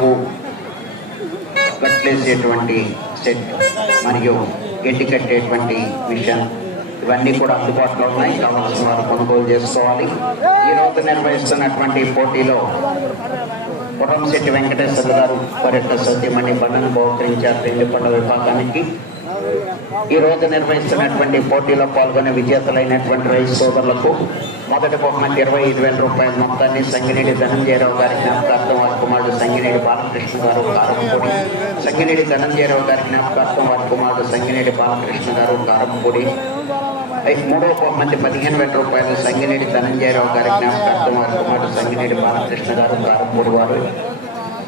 ఆవు కట్లేసేటువంటి సెట్ మరియు గడ్డి కట్టేటువంటి మిషన్. ఇవన్నీ కూడా అందుబాటులో ఉన్నాయి. కావాల్సిన వారు కొనుగోలు చేసుకోవాలి. ఈ రోజు నిర్వహిస్తున్నటువంటి పోటీలో పురంశెట్టి వెంకటేశ్వర గారు పర్యటన సత్యమణి బండను బహుకరించారు. రెండు పండుగ విభాగానికి ఈ రోజు నిర్వహిస్తున్నటువంటి పోటీలో పాల్గొనే విజేతలైనటువంటి రైతు సోదరులకు మొదటి బహుమతి ఇరవై ఐదు వేల రూపాయల మొత్తాన్ని సంగినేడి ధనంజయరావు గారి జ్ఞాపకార్థం వారి కుమారుడు సంగినేడి బాలకృష్ణ గారు కారంపూడి సంగినేడి ధనంజయరావు గారి జ్ఞాపకార్థం వారి కుమారుడు సంగినేడి బాలకృష్ణ గారు కారంపూడి. ఐ- మూడో బహుమతి పదిహేను వేల రూపాయలు సంగినేడి ధనంజయరావు గారి జ్ఞాపకార్థం వారి కుమారుడు సంగినేడి బాలకృష్ణ గారు కారంపూడి వారు.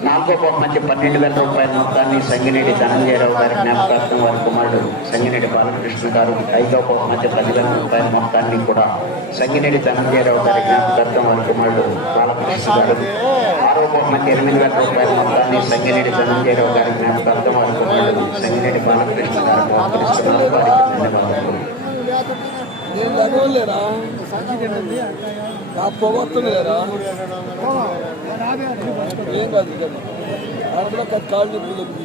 నాలుగో బహుమతి పన్నెండు వేల రూపాయల మొత్తాన్ని సంగినేడి ధనంజయరావు గారి జ్ఞాపకార్థం వారి కుమారుడు సంగినేడి బాలకృష్ణ గారు ఐదో బహుమతి పదివేల రూపాయల మొత్తాన్ని కూడా సంగినేడి ధనంజయరావు గారి జ్ఞాపకార్థం వారి కుమారుడు బాలకృష్ణ గారు. ఆరో బహుమతి ఎనిమిది వేల రూపాయల మొత్తాన్ని సంగినేడి ధనంజయరావు గారి జ్ఞాపకార్థం వారి కుమారుడు సంగినేడి బాలకృష్ణ గారు బహుకరిస్తున్నారు వారికి ధన్యవాదాలు. పొగొత్తలేరా ఏం కాదు నొప్పి నొప్పి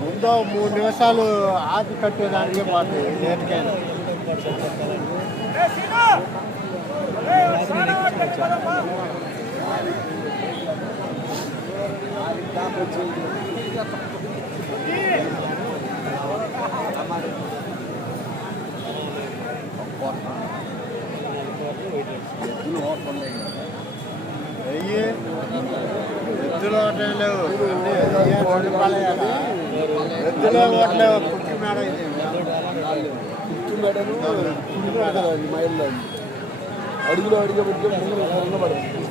ముందు మూడు నిమిషాలు ఆపి కట్టేదానికి పోతుంది దేనికైనా వెయ్యి ఎద్దులు ఓటం లేవు ఎద్దులు ఓట్లేవు పుట్టి మేడ పుట్టి కుట్టు మైల్లో అడుగులో అడిగే ముందు పడుతుంది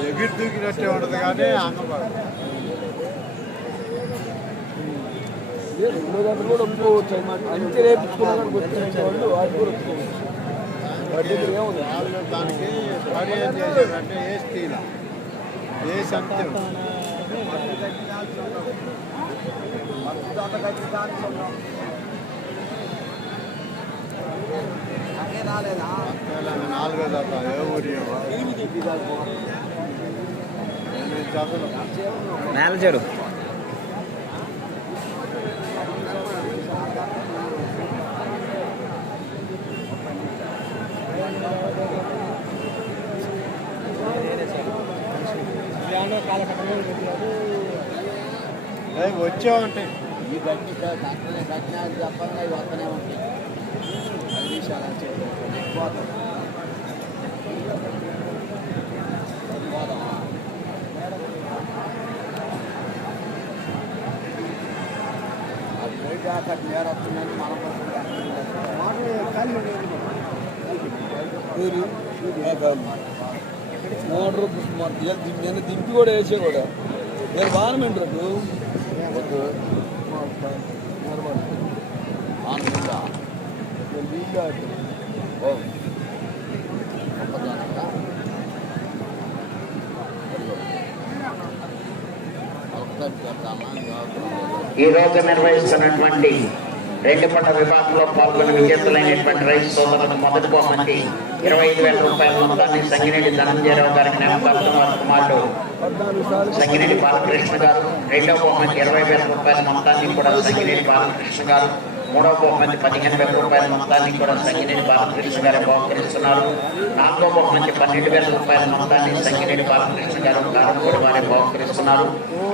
ఎగిరి దూకినట్టే ఉండదు కానీ రెండో గంటలు కూడా ఒప్పుకోవచ్చు అన్నమాట అంతే రేపించుకున్నాను గుర్తించే వాళ్ళు వాటి కూడా ఒప్పుకోవచ్చు వాటి దగ్గర ఏముంది వాళ్ళు దానికి పని ఏం చేశారంటే ఏ స్టీల్ ఏ సంతం నాలుగో దాకా ఏ ఊరి మేనేజరు వచ్చే ఉంటాయి ఈ గట్టి డాక్టర్లే కట్టినా చెప్పంగా ఇవి వస్తూనే ఉంటాయి. మోటార్ నేను దింపి కూడా వేసే కూడా నేను బాగానే రద్దు ఈరోజు ఈ రోజు నిర్వహిస్తున్నటువంటి రెండు పంట విభాగంలో పాల్గొని విజేతలైనటువంటి రైతు సోదరులకు మొదటి బహుమతి ఇరవై ఐదు వేల రూపాయల మొత్తాన్ని సంగినేడి ధనంజయరావు గారికి జ్ఞాపకార్థం వారి కుమారుడు పద్నాలుగు సంగినేడి బాలకృష్ణ గారు రెండవ బహుమతి ఇరవై వేల రూపాయల మొత్తాన్ని కూడా సంగినేడి బాలకృష్ణ గారు మూడవ బహుమతి పదిహేను వేల రూపాయల మొత్తాన్ని కూడా సంగినేని బాలకృష్ణ గారు బహుకరిస్తున్నారు. నాలుగో బహుమతి పన్నెండు వేల రూపాయల మొత్తాన్ని సంగినేని బాలకృష్ణ గారు కారంపూడి వారే బహుకరిస్తున్నారు.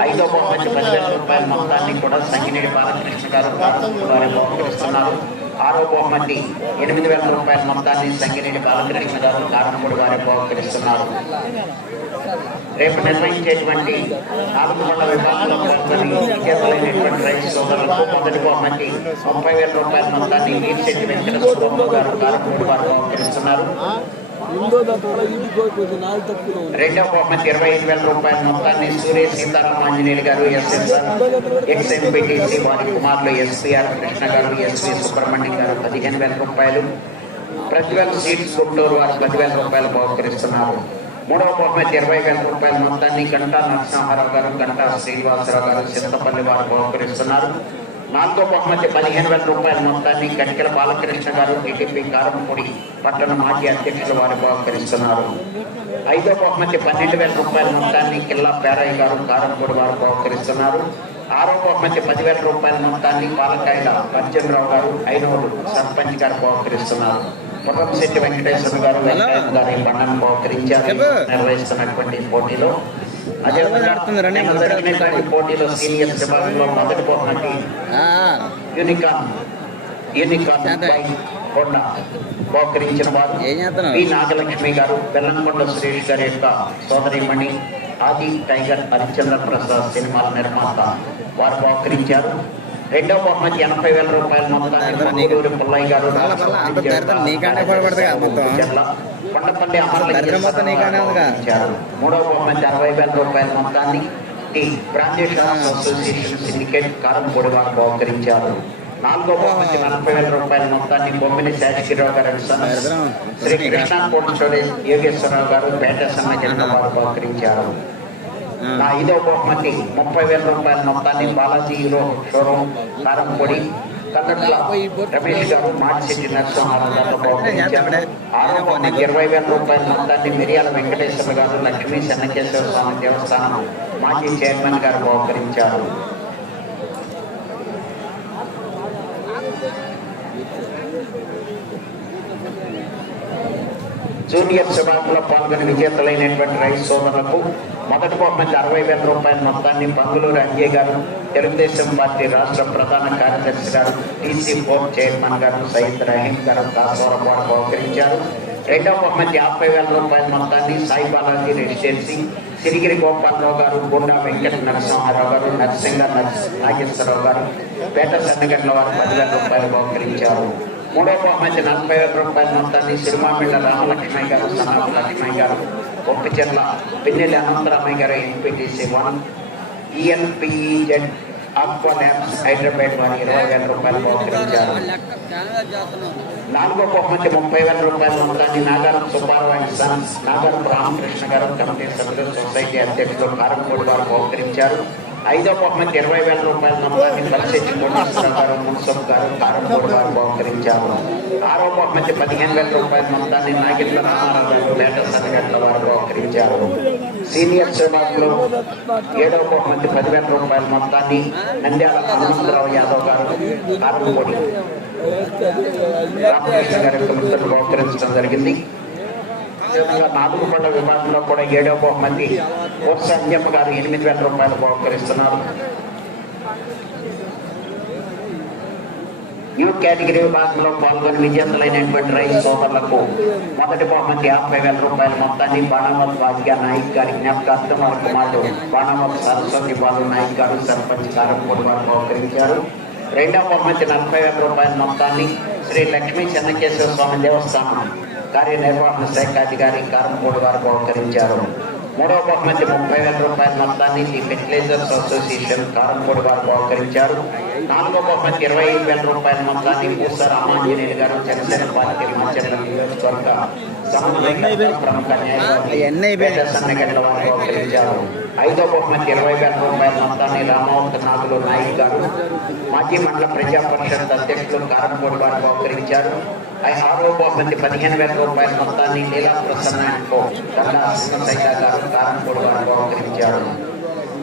ఐదో బహుమతి పదివేల రూపాయల మొత్తాన్ని కూడా సంగినేని బాలకృష్ణ గారు కారంపూడి వారే బహుకరిస్తున్నారు. ఆరో బహుమతి ఎనిమిది వేల రూపాయల మొత్తాన్ని సంగినేడి బాలకృష్ణ గారు కారంపూడి వారి బహుకరిస్తున్నారు. రేపు నిర్వహించేటువంటి నాలుగు వందల విభాగంలో పాల్గొని విజేతలైనటువంటి రైతు సోదరులకు మొదటి బహుమతి ముప్పై వేల రూపాయల మొత్తాన్ని వీరిశెట్టి వెంకటేశ్వరరావు గారు కారణముడు వారు బహుకరిస్తున్నారు. రెండో దత్తలో నాలుగు రెండవ బహుమతి ఇరవై ఐదు వేల రూపాయల మొత్తాన్ని సూర్య సీతారాం ఆంజనేయులు గారు ఎస్ఎస్ఆర్ ఎక్స్ఎంపీటీసీ వారి కుమారులు ఎస్పీఆర్ కృష్ణ గారు ఎస్వి సుబ్రహ్మణ్యం గారు పదిహేను వేల రూపాయలు. ప్రతివేల సీట్స్ గుంటూరు వారు పదివేల రూపాయలు బహుకరిస్తున్నారు. మూడవ బహుమతి ఇరవై వేల రూపాయల మొత్తాన్ని గంటా నరసింహారావు గారు గంటా శ్రీనివాసరావు గారు చింతపల్లి వారు బహుకరిస్తున్నారు. నాలుగో బహుమతి పదిహేను వేల రూపాయల మొత్తాన్ని గట్టికల బాలకృష్ణ గారు టీడీపీ కారంపూడి పట్టణ మాజీ అధ్యక్షులు వారు బహుకరిస్తున్నారు. ఐదో బహుమతి పన్నెండు వేల రూపాయల మొత్తాన్ని కిల్లా పేరయ్య గారు కారంపూడి వారు బహుకరిస్తున్నారు. ఆరో బహుమతి పదివేల రూపాయల మొత్తాన్ని పాలకాయల అర్జునరావు గారు ఐనూరు సర్పంచ్ గారు బహుకరిస్తున్నారు. పుర్రంశెట్టి వెంకటేశ్వర గారు వెంకయ్య గారు ఈ బండను బహుకరించారు. నిర్వహిస్తున్నటువంటి పోటీలో పోటీలో సీనియర్ విభాగంలో మొదటి బహుమతి యూనికాన్ యూనికాన్ బైక్ కొండ బహుకరించిన వారు. ఏం చేస్తున్నావు? పి నాగలక్ష్మి గారు బెల్లంకొండ సురేష్ గారి యొక్క సోదరిమణి ఆది టైగర్ హరిచంద్ర ప్రసాద్ సినిమాల నిర్మాత వారు బహుకరించారు రెండవ బహుమతి ఎనభై వేల రూపాయల మొత్తాన్ని పుల్లయ్య గారు కొండపల్లి. మూడవ బహుమతి అరవై వేల రూపాయల మొత్తాన్ని టి బ్రాండేషన్ అసోసియేషన్ సిండికేట్ కారంపూడి వారు బహుకరించారు. నాలుగో బహుమతి నలభై వేల రూపాయల మొత్తాన్ని బొమ్మిని శేషగిరిరావు గారు. శ్రీ కృష్ణ కోల్డ్ స్టోరేజ్ యోగేశ్వరరావు గారు పేట సమాజంలో వారు బహుకరించారు. నా ఇదో బహుమతి ముప్పై వేల రూపాయల మొత్తాన్ని బాలాజీ హీరో షోరూమ్ కారంపొడి కన్నట్ల రమేష్ గారు మాటిశెట్టి నరసింహారావు గారు బహుకరించారు. ఇరవై వేల రూపాయల మొత్తాన్ని మిరియాల వెంకటేశ్వర గారు లక్ష్మీ చెన్నకేశ్వర స్వామి దేవస్థానం మాజీ చైర్మన్ గారు బహుకరించారు. జూనియర్ విభాగంలో పాల్గొని విజేతలైనటువంటి రైతు సోదరులకు మొదటి బహుమతి అరవై వేల రూపాయల మొత్తాన్ని పంగులూరు అంజయ్ గారు తెలుగుదేశం పార్టీ రాష్ట్ర ప్రధాన కార్యదర్శి గారు టీసీ బోర్డు చైర్మన్ గారు సయ్యద్ రహీం గారు కాసవరం వారు బహుకరించారు రెండవ బహుమతి యాభై వేల రూపాయల మొత్తాన్ని సాయి బాలాజీ రెసిడెన్సీ సిరిగిరి గోపాలరావు గారు గుండా వెంకట నరసింహారావు గారు నరసింహ నాగేశ్వరరావు గారు పేట సన్నగడ్ల వారు పదివేల రూపాయలు బహుకరించారు. మూడవ బహుమతి నలభై వేల రూపాయల మొత్తాన్ని సిరిమామిళ్ళ రామలక్ష్మయ్య గారు సన్నాపు లక్ష్మయ్య గారు ఒప్పిచెర్ల పిన్నెల్లి అనంతరామయ్య గారు ఎంపీటీసీ వన్ ఈఎన్పిఈజెడ్ ఆక్వా ల్యాబ్స్ హైదరాబాద్ వారి ఇరవై వేల రూపాయలు బహుకరించారు. నాలుగో బహుమతి ముప్పై వేల రూపాయల మొత్తాన్ని నాగారం సుబ్బారావు సన్స్ నాగారం రామకృష్ణ గారు కమిటీ సభ్యులు సొసైటీ అధ్యక్షులు కారంపూడి వారు బహుకరించారు. ఐదో బహుమతి ఇరవై వేల రూపాయల నమ్మకాన్ని పరిశీలించి కోటేశ్వరరావు గారు మున్సబ్ గారు కారంపూడి వారు బహుకరించారు ఆరో బహుమతి పదిహేను వేల రూపాయల మొత్తాన్ని నాగేంద్ర రామారావు గారు లేటర్ సన్నగట్ల వారు బహుకరించారు. సీనియర్ సేవకులు ఏడవ బహుమతి పదివేల రూపాయల మొత్తాన్ని నంద్యాల హనుమంతరావు యాదవ్ గారు కారంపూడి రామకృష్ణ గారి యొక్క మిత్రులు బహుకరించడం జరిగింది. అదేవిధంగా నాలుగు పండ్ల విభాగంలో కూడా ఏడో బహుమతి కోర్స అంజమ్మ గారు ఎనిమిది వేల రూపాయలు బహుకరిస్తున్నారు. న్యూ కేటగిరీ విభాగంలో పాల్గొని విజేతలైనటువంటి రైతు సోదరులకు మొదటి బహుమతి యాభై వేల రూపాయల మొత్తాన్ని బాణామత్ భాగ్య నాయక్ గారి జ్ఞాపకార్థం వారి కుమారుడు బాణామత్ సరస్వతి బాలు నాయక్ గారు సర్పంచ్ కారంపూడి వారు బహుకరించారు. రెండవ బహుమతి నలభై వేల రూపాయల మొత్తాన్ని శ్రీ లక్ష్మీ చెన్నకేశ్వర స్వామి దేవస్థానం కార్యనిర్వహణ శాఖ అధికారి కారంపూడి వారు బహుకరించారు. మూడవ బహుమతి ముప్పై వేల రూపాయల మొత్తాన్ని ది ఫెర్టిలైజర్స్ అసోసియేషన్ కారంపూడి వారు బహుకరించారు. నాలుగో బహుమతి ఇరవై ఐదు వేల రూపాయల మొత్తాన్ని పూస రామాంజనేయులు గారు జనసేన పార్టీ నియోజకవర్గ ప్రముఖ న్యాయవాది సన్నగడ్డ వారు బహుకరించారు. ఐదో బహుమతి ఇరవై వేల రూపాయల మొత్తాన్ని రామవంత నాగులు నాయక్ గారు మాజీ మండల ప్రజా పరిషత్ అధ్యక్షులు కారంపూడి వారు బహుకరించారు. ఐ- ఆరో బహుమతి పదిహేను వేల రూపాయల మొత్తాన్ని లీలా ప్రసన్నకు దండా బహుకరించారు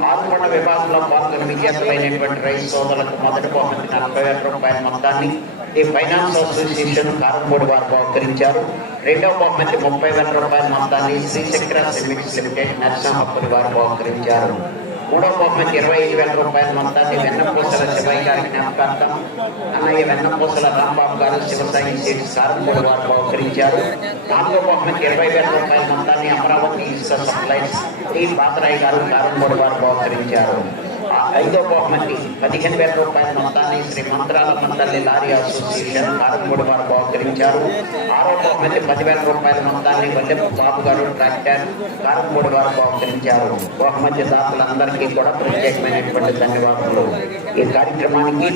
ఆరుకొండ విభాగంలో పాల్గొని విజేతలైనటువంటి రైతు సోదరులకు మొదటి బహుమతి నలభై వేల రూపాయల మొత్తాన్ని ఈ ఫైనాన్స్ అసోసియేషన్ కారంపూడి వారు బహుకరించారు రెండవ బహుమతి ముప్పై వేల రూపాయల మొత్తాన్ని శ్రీచక్ర సిమెంట్స్ లిమిటెడ్ నరసింహపురి వారు బహుకరించారు మూడో బహుమతి ఇరవై ఐదు వేల రూపాయల మొత్తాన్ని వెన్నపూసల శివయ్య గారి జ్ఞాపకార్థం అన్నయ్య వెన్నపూసల రాంబాబు గారు శివసాయి సీట్స్ కారంపూడి వారు బహుకరించారు నాలుగో బహుమతి ఇరవై వేల రూపాయల మొత్తాన్ని అమరావతి ఇసుక సప్లైస్ టీ బాదరాయ్ గారు కారంపూడి వారు బహుకరించారు ఐదో బహుమతి. పదిహేను వేల రూపాయల మొత్తాన్ని శ్రీ మంత్రాల మండలి లారీ అసోసియేషన్ కారంపూడి వారు బహుకరించారు. ఆరో బహుమతి పదివేల రూపాయల మొత్తాన్ని వల్లెపు బాబు గారు ట్రాక్టర్ కారంపూడి వారు బహుకరించారు. బహుమతి దాతలందరికీ కూడా ప్రత్యేకమైనటువంటి ధన్యవాదాలు ఈ కార్యక్రమానికి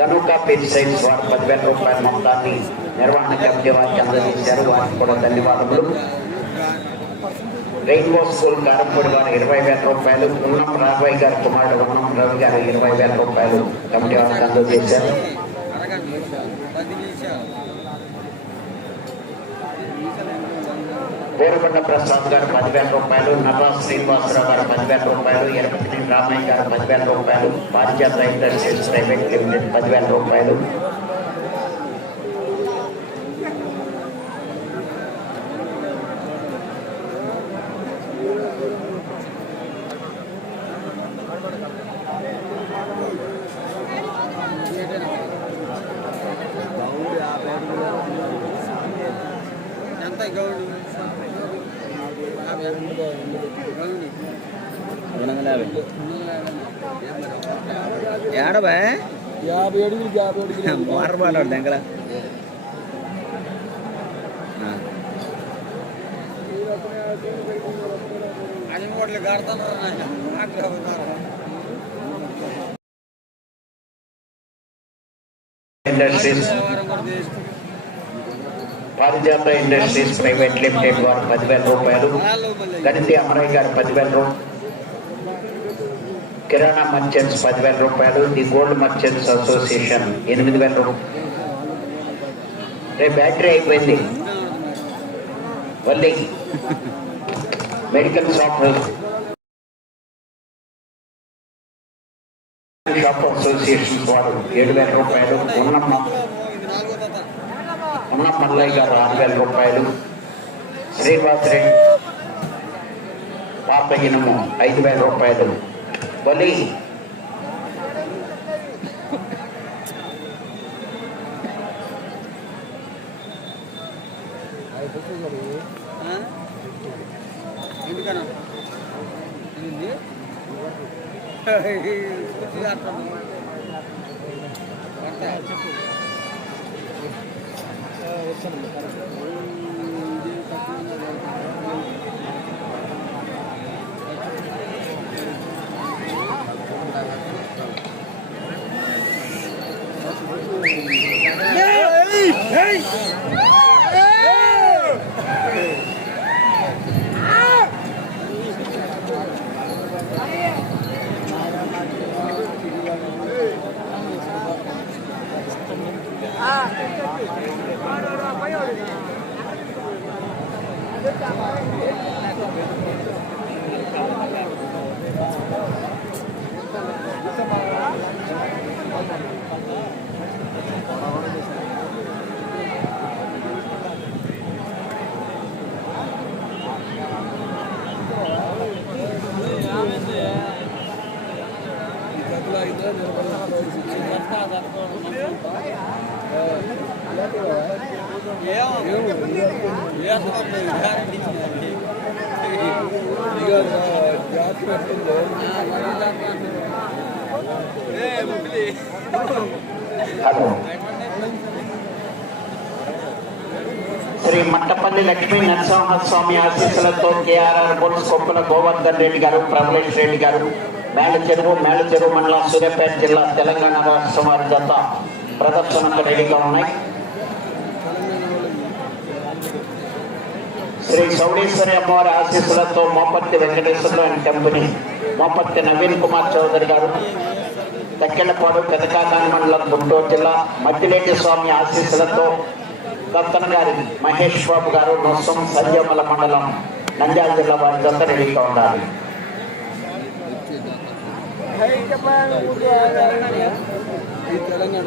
కనుక పెన్సైన్స్ వారు పదివేల రూపాయల మొత్తాన్ని నిర్వహణ కమిటీ వారికి అందజేశారు. వారికి కూడా ధన్యవాదములు. రెయిన్బో స్కూల్ కారంపూడి గారు ఇరవై వేల రూపాయలు ఉన్నం రాఘవయ్య గారి కుమారుడు ఉన్నం రవి గారు ఇరవై వేల రూపాయలు కమిటీ వారికి అందజేశారు. బోరబండ ప్రసాద్ గారు పదివేల రూపాయలు నవాజ్ శ్రీనివాసరావు గారు పదివేల రూపాయలు ఎరపతిని రామయ్య గారు పదివేల రూపాయలు పారిజాత ఇండస్ట్రీస్ ప్రైవేట్ లిమిటెడ్ పదివేల రూపాయలు ఏడబా యాభై అడుగులు యాభై అడుగులు మోటార్ పాడాడు దగ్గర ఇండస్ట్రీస్ పారిజాత ఇండస్ట్రీస్ ప్రైవేట్ లిమిటెడ్ వారు పదివేల రూపాయలు గణితి అమరయ్య గారు పదివేల రూపాయలు కిరాణా మర్చెంట్స్ పదివేల రూపాయలు ది గోల్డ్ మర్చెంట్స్ అసోసియేషన్ ఎనిమిది వేల రూపాయలు రేపు బ్యాటరీ అయిపోయింది. Valli. Medical shop shop association వారు ఏడు వేల రూపాయలు. ఉన్నమ్మ. ఉన్న మల్లయ్య గారు ఆరు వేల రూపాయలు. శ్రీనివాస్ రెడ్డి పాప ఇనము ఐదు వేల రూపాయలు. బలి. ఇక జాతి పెట్టిందో శ్రీ మట్టపల్లి లక్ష్మీ నరసింహస్వామి ఆశీస్సులతో కేఆర్ఆర్ బోల్స్ కొప్పుల గోవర్ధన్ రెడ్డి గారు ప్రమలేష్ రెడ్డి గారు మేళ చెరువు మేళ చెరువు మండలం సూర్యాపేట జిల్లా తెలంగాణ రాష్ట్రం వారి జత ప్రదర్శనకు రెడీగా ఉన్నాయి. శ్రీ సౌడేశ్వరి అమ్మవారి ఆశీస్సులతో మోపత్తి వెంకటేశ్వరరావు అండ్ కంపెనీ మోపత్తి నవీన్ కుమార్ చౌదరి గారు తక్కెళ్ళపాడు పెదకాకాని మండలం గుంటూరు జిల్లా మద్దిలేటి స్వామి ఆశీస్సులతో కత్తన గారి మహేష్ బాబు గారు నొస్సం సంజమల మండలం నంద్యాల జిల్లా వారి జత రెడీగా ఉండాలి. తెలంగాణ.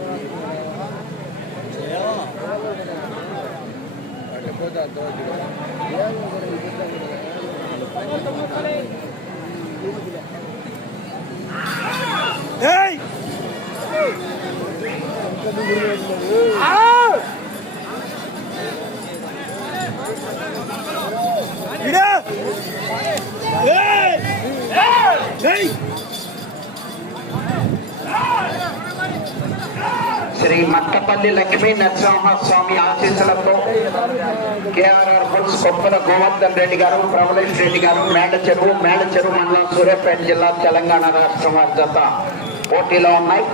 తినే పోతే అర్థం కేఆర్ఆర్ కొప్పల గోవర్ధన్ రెడ్డి గారు ప్రవలేష్ రెడ్డి గారు మేడ చెరువు మేడ చెరువు మండలం సూర్యాపేట జిల్లా తెలంగాణ రాష్ట్రం వారి జత పోటీలో ఉన్నాయి.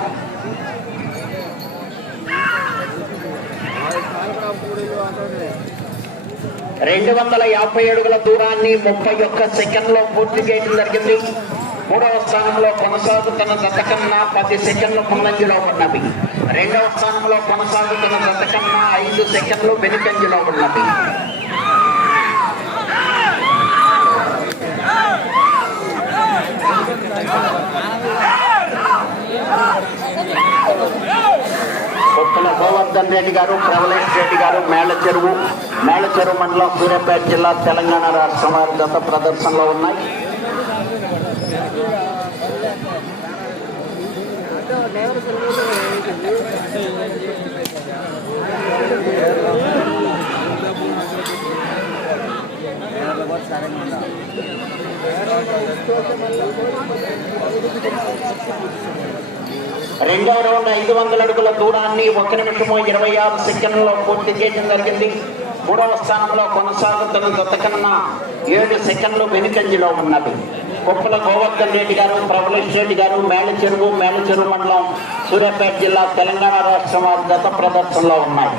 రెండు వందల యాభై అడుగుల దూరాన్ని ముప్పై ఒక్క సెకండ్లో పూర్తి చేయడం జరిగింది. మూడవ స్థానంలో కొనసాగుతున్న దత్త కన్నా పది సెకండ్లు ముందంజలో ఉన్నవి రెండవ స్థానంలో కొనసాగుతున్న దత్త కన్నా ఐదు సెకండ్లు వెనుకంజలో ఉన్నవి కొత్తల గోవర్ధన్ రెడ్డి గారు ప్రవలేష్ రెడ్డి గారు మేళ్ళ చెరువు మేళ్ళ చెరువు మండలం సూర్యాపేట జిల్లా తెలంగాణ రాష్ట్రం వారి గత ప్రదర్శనలో ఉన్నాయి. రెండవ రౌండ్ ఐదు వందల అడుగుల దూరాన్ని ఒక నిమిషము ఇరవై ఆరు సెకండ్లలో పూర్తి చేయడం జరిగింది. మూడవ స్థానంలో కొనసాగుతున్న గతకన్నా ఏడు సెకండ్లు వెనుకంజలో ఉన్నది. కుప్పల గోవర్ధన్ రెడ్డి గారు ప్రబలేష్ రెడ్డి గారు మేలచెరువు మేలచెరువు చెరువు మండలం సూర్యాపేట జిల్లా తెలంగాణ రాష్ట్రం వారి గత ప్రదర్శనలో ఉన్నాయి.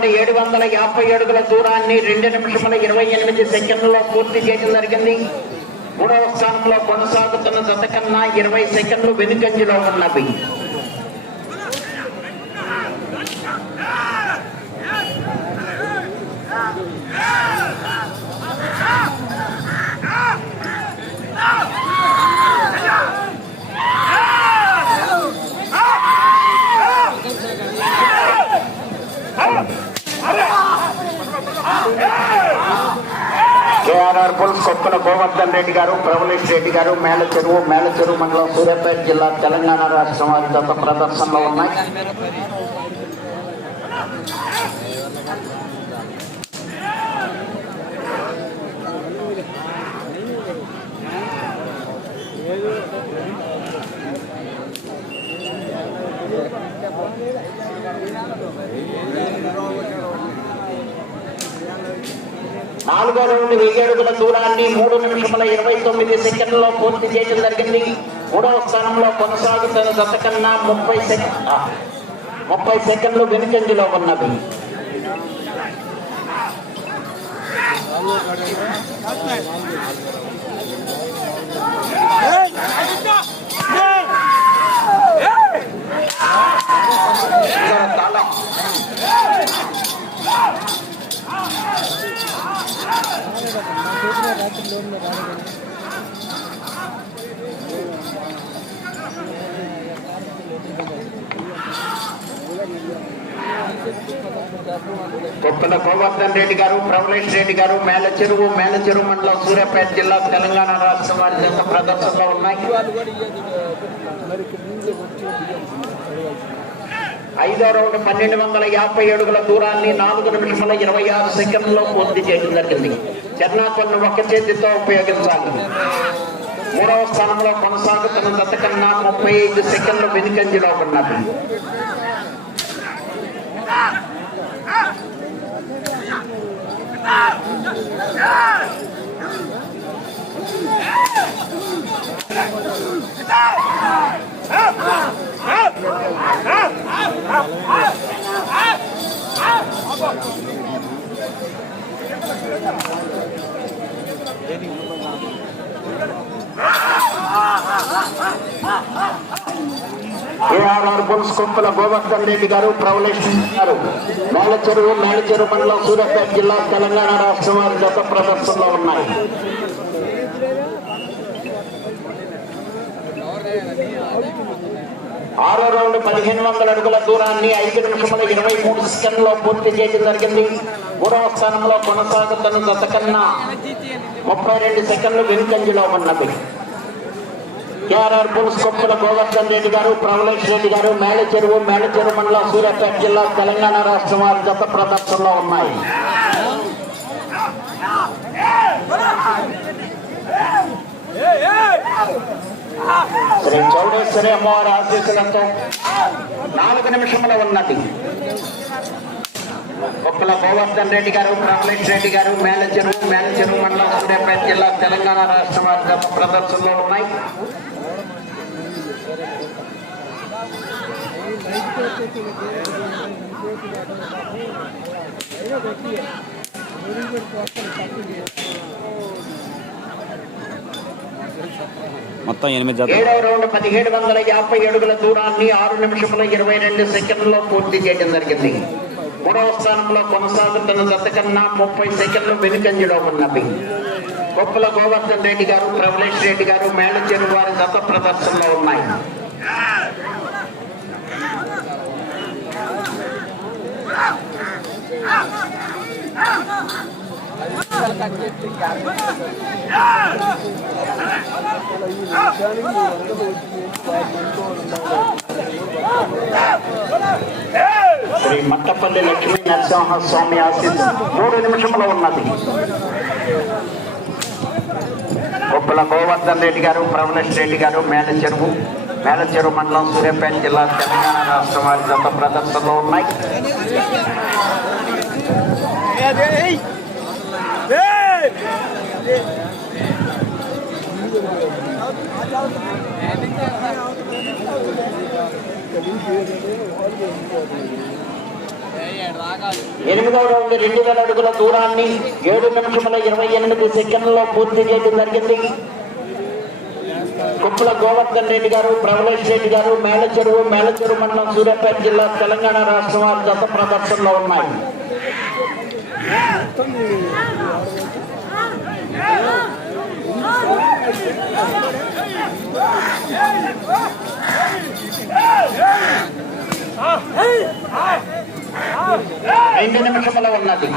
మూడవ ఏడు వందల యాభై అడుగుల దూరాన్ని రెండు నిమిషముల ఇరవై ఎనిమిది సెకండ్లలో పూర్తి చేయడం జరిగింది. మూడవ స్థానంలో కొనసాగుతున్న దశ కన్నా ఇరవై సెకండ్లు వెనుకంజలో ఉన్నవి కేఆర్ఆర్ పుల్స్ కొప్పల గోవర్ధన్ రెడ్డి గారు ప్రవలేష్ రెడ్డి గారు మేల చెరువు మేల చెరువు మండలం సూర్యాపేట జిల్లా తెలంగాణ రాష్ట్రం వారి గత ప్రదర్శనలో ఉన్నాయి. నాలుగో రౌండ్ వెయ్యి అడుగుల దూరాన్ని మూడు నిమిషముల ఇరవై తొమ్మిది సెకండ్లలో పూర్తి చేయడం జరిగింది. మూడవ స్థానంలో కొనసాగుతున్న దశ కన్నా ముప్పై సెకండ్ ముప్పై సెకండ్లు వెనుకంజలో ఉన్నవి తాళం కొప్పల గోవర్ధన్ రెడ్డి గారు ప్రవలేష్ రెడ్డి గారు మేల చెరువు మేల చెరువు మండలం సూర్యాపేట జిల్లా తెలంగాణ రాష్ట్రం వారి జత ప్రదర్శనలో ఉన్నాయి వాళ్ళు కూడా ఇయ్యదు మరి ఇక్కడ ముందే వచ్చి ఐదో రౌండ్ పన్నెండు వందల యాభై అడుగుల దూరాన్ని నాలుగు నిమిషముల ఇరవై ఆరు సెకండ్లో పూర్తి చేయడం జరిగింది. చెన్నాకొన్ను ఒక చేతితో ఉపయోగించాలి. మూడవ స్థానంలో కొనసాగుతున్న దత్తకన్నా ముప్పై ఐదు సెకండ్లు వెనుకంజలో ఉన్నది. ఏఆర్ఆర్ బుల్స్ కొంపల గోవర్ధన్ రెడ్డి గారు ప్రవలేష్ గారు. మేళచెరువు మేలచెరువు మండలం సూర్యాపేట జిల్లా తెలంగాణ రాష్ట్రం వారి గత ప్రదర్శనలో ఉన్నాయి. ఆరో రౌండ్ పదిహేను వందల అడుగుల దూరాన్ని ఐదు నిమిషముల ఇరవై మూడు సెకండ్లో పూర్తి చేయడం జరిగింది. మూడవ స్థానంలో కొనసాగుతున్న గత కన్నా ముప్పై రెండు సెకండ్లు వెనుకంజలో ఉన్నది. కేఆర్ఆర్ పులుస్ కొప్పుల గోవర్ధన్ రెడ్డి గారు ప్రవలేష్ రెడ్డి గారు మేళచెరువు మేళచెరువు మండలం సూర్యాపేట జిల్లా తెలంగాణ రాష్ట్రం వారి గత ప్రదర్శనలో ఉన్నాయి. శ్రీ చౌడేశ్వరి అమ్మవారి ఆశీస్సులతో నాలుగు నిమిషముల ఉన్నది. గొప్పల గోవర్ధన్ రెడ్డి గారు ప్రవలేష్ రెడ్డి గారు మేళచెరువు మేళచెరువు మండలం సూర్యాపేట జిల్లా తెలంగాణ రాష్ట్రం వారి గత ప్రదర్శనలో ఉన్నాయి. మొత్తం ఎనిమిది ఏడవ రౌండ్ పదిహేడు వందల యాభై అడుగుల దూరాన్ని ఆరు నిమిషముల ఇరవై రెండు సెకండ్లో పూర్తి చేయడం జరిగింది. మూడవ స్థానంలో కొనసాగుతున్న జత కన్నా ముప్పై సెకండ్లు వెనుకంజలో ఉన్నవి కొప్పుల గోవర్ధన్ రెడ్డి గారు ప్రవలేష్ రెడ్డి గారు మేనేజర్ వారి గత ప్రదర్శనలో ఉన్నాయి. శ్రీ మట్టపల్లి లక్ష్మీ నరసింహ స్వామి ఆశీస్ మూడు నిమిషంలో ఉన్నది. గొప్పల గోవర్ధన్ రెడ్డి గారు ప్రవణేష్ రెడ్డి గారు మేనేజరు మేనేజరు మండలం సూర్యాపేట జిల్లా తెలంగాణ రాష్ట్రం వారి గత ప్రదర్శనలో ఉన్నాయి. ఎనిమిదవ రౌండ్ రెండు వేల అడుగుల దూరాన్ని ఏడు నిమిషముల ఇరవై ఎనిమిది సెకండ్లలో పూర్తి చేయడం జరిగింది. కుప్పల గోవర్ధన్ రెడ్డి గారు ప్రవలేష్ రెడ్డి గారు మేలచెరువు మేలచెరువు మండలం సూర్యాపేట జిల్లా తెలంగాణ రాష్ట్రం వారి గత ప్రదర్శనలో ఉన్నాయి. రెండు నిమిషముల ఉన్నది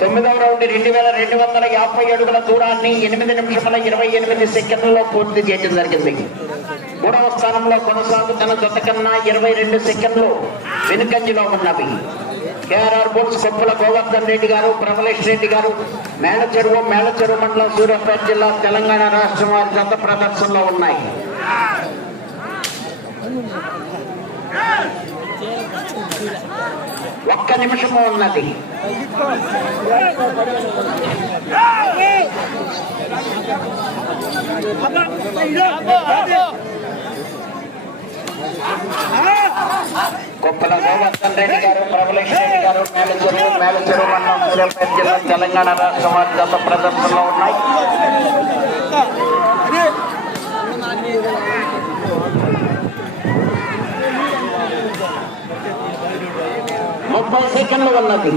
తొమ్మిదవ రౌండ్ రెండు వేల రెండు వందల యాభై అడుగుల దూరాన్ని ఎనిమిది నిమిషముల ఇరవై ఎనిమిది సెకండ్లలో పూర్తి చేయడం జరిగింది. మూడవ స్థానంలో కొనసాగుతున్న జత కన్నా ఇరవై రెండు సెకండ్లు వెనుకంజలో ఉన్నవి. కేఆర్ఆర్ బోర్డ్స్ కొప్పుల గోవర్ధన్ రెడ్డి గారు ప్రమలేష్ రెడ్డి గారు మేళచెరువు మేళచెరువు మండలం సూర్యాపేట జిల్లా తెలంగాణ రాష్ట్రం వారి గత ప్రదర్శనలో ఉన్నాయి. ఒక్క నిమిషము ఉన్నది. కొప్పల గోవర్ధన్ రెడ్డి గారు ప్రబలేష్ రెడ్డి గారు మేలచెరువు మేలచెరువు మండలం సూర్యాపేట జిల్లా తెలంగాణ రాష్ట్రం వారి గత ప్రదర్శనలో ఉన్నాయి ముప్పై సెకండ్లు ఉన్నది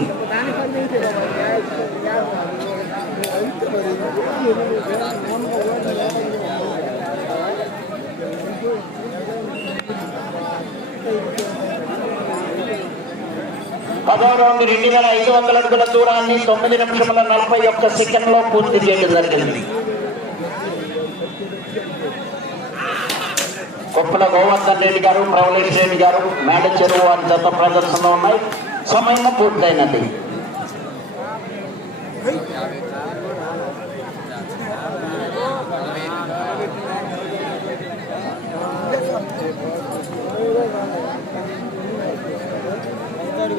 పదహారు వందల రెండు వేల ఐదు వందల అడుగుల దూరాన్ని తొమ్మిది నిమిషముల నలభై ఒక్క సెకండ్లో పూర్తి చేయడం జరిగింది. కొప్పల గోవర్ధన్ రెడ్డి గారు ప్రవలేష్ రెడ్డి గారు మేడ చెరువు వారి జత ప్రదర్శనలో ఉన్నాయి. సమయం పూర్తయినది.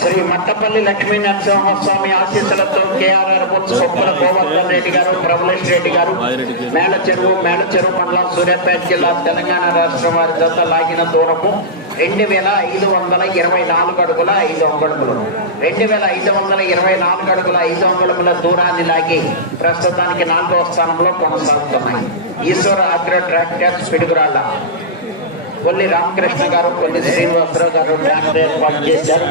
శ్రీ మట్టపల్లి లక్ష్మీ నరసింహస్వామి ఆశీస్సులతో కేఆర్ఆర్ బొత్స సొప్పుల గోవర్ధన్ రెడ్డి గారు ప్రభులేష్ రెడ్డి గారు మేళ చెరువు మేళ చెరువు మండలం సూర్యాపేట జిల్లా తెలంగాణ రాష్ట్రం వారి జత లాగిన దూరము రెండు వేల ఐదు వందల ఇరవై నాలుగు అడుగుల ఐదు అంగుళములు. రెండు వేల ఐదు వందల ఇరవై నాలుగు అడుగుల ఐదు అంగుళముల దూరాన్ని లాగి ప్రస్తుతానికి నాలుగవ స్థానంలో కొనసాగుతున్నాయి. ఈశ్వర అగ్ర ట్రాక్టర్ పిడుగురాళ్ళ. కొల్లి రామకృష్ణ గారు కొల్లి శ్రీనివాసరావు గారు ట్రాక్టర్ ఏర్పాటు చేశారు